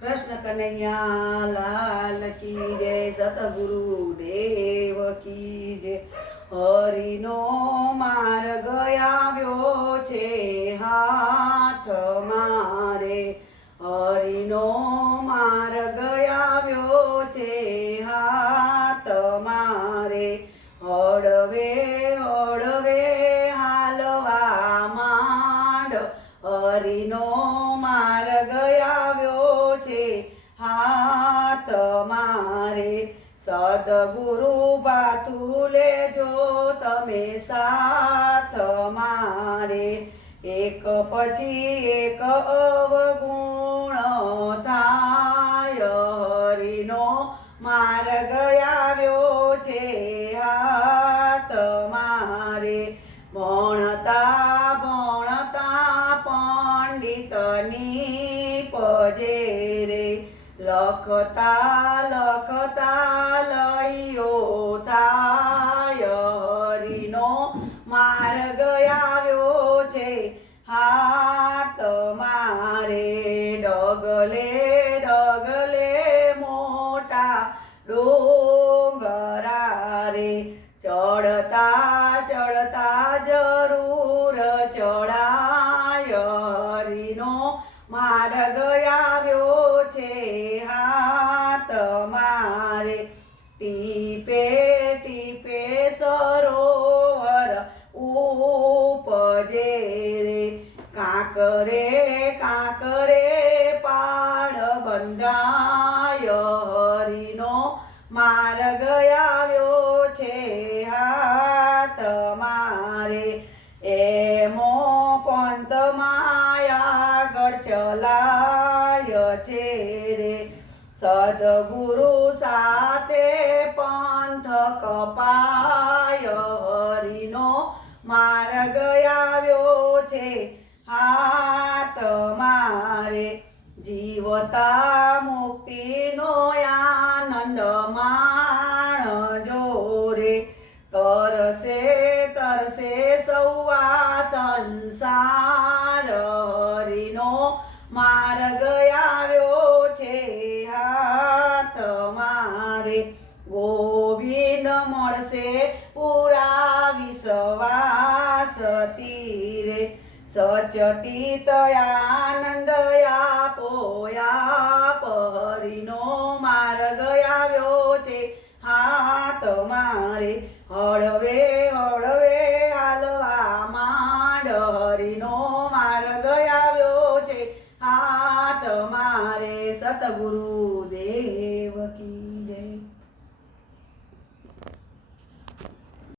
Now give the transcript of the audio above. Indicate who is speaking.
Speaker 1: કૃષ્ણ કનૈયા લાલ કી જય, સતગુરુ દેવ કી જય. હરિનો માર્ગ આવ્યો છે હાથ મારે. હરિનો માર્ગ આવ્યો છે હાથ મારે. હળવે હળવે, હાલવા માંડ. હરિનો માર્ગ આવ્યો હાથ મારે સદગુરુ બાતુ લેજો તમે સાથ મારે, એક પછી એક અવગુણ થાય. હરિનો માર્ગ આવ્યો છે હાથ મારે. ભણતા ભણતા પંડિતની પજે રે લખતા લખતા લઈયો થાય હરીનો માર્ગ આવ્યો છે. હાથ મારે ડગલે ડગલે મોટા ડોંગરા રે ચડતા ચડતા જરૂર ચડાય હરીનો માર્ગ ટીપે ટીપે સરોવર ઉપજે રે. કાંકરે કાંકરે પાડ બંધાય હરિનો માર્ગ આવ્યો છે હાથ મારે. એમો પંત માયા ચલાય છે રે. સદગુરુ સાથે પંથ કપાય હરિનો માર્ગ આવ્યો છે. હાથ મારે જીવતા મુક્તિનો આનંદ માણ જોરે તરસે તરસે સૌવા સંસાર હરિનો માર્ગ તીરે સચતી આનંદ પોયા પરીનો માર્ગ આવ્યો છે હાથ મારે હળવે હળવે હાલવા માંડ હરિનો